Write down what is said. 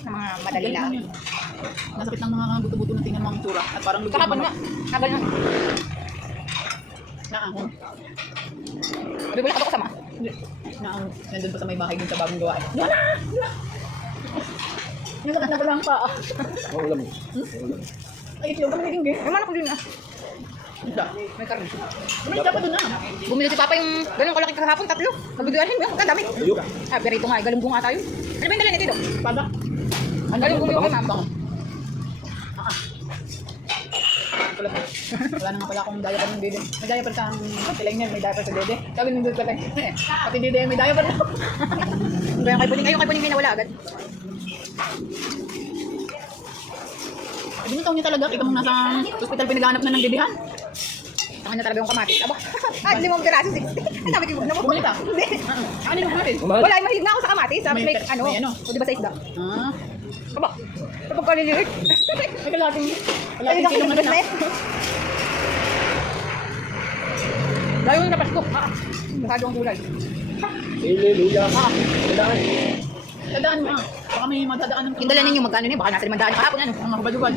na mga madali lang. Nasakit ng mga buto-buto na tingnan mga tsura. At parang lupit Kahapon nga. Habal na. Naahon. Sabi ko lang ako kasama. Naahon. Nandun pa sa may bahay dun sa bagong gawa. Diyan na! Nasakit na pala ang paa. Ulam. Ay, itlog kami naging gay. Yung manok ko din ah. Isda. May karne. May dapat doon na. Bumili si Papa yung ganun kalaki kahapon, 3. Kabigyan mo, ang dami. Ayok. Ah, berito nga, galunggong ata yun. Ano ba yung dala nito dito? Pada. Galunggong yung kay Mama. Wala na nga pala akong diaper ng dede. May diaper sa kilay niya, may diaper sa dede. Sabi nung dede pala, pati dede may diaper na. Yung kay Puning, kay Puning nawala agad. Binitaw niya talaga, ikaw mong nasa hospital pinaghanap na ng dedehan. Tama na talaga yung kamatis. Aba, 5 piraso, 60. Ang dami ko na mo. Bumili ka? Hindi. Ano yung kamatis? Wala, mahilig na ako sa kamatis. May May ano, o diba sa isda? Ah, Aba, kapag kaliliit. may kalating kilo nga na. Layo yung napas ko. Masyado ang gulay. Hallelujah. Kailangan. Dadaan mo ah. Baka may madadaan ng Yung dala ninyo, magkano niyo? Baka nasa 500 kahapon ano. mga hubad-hubad.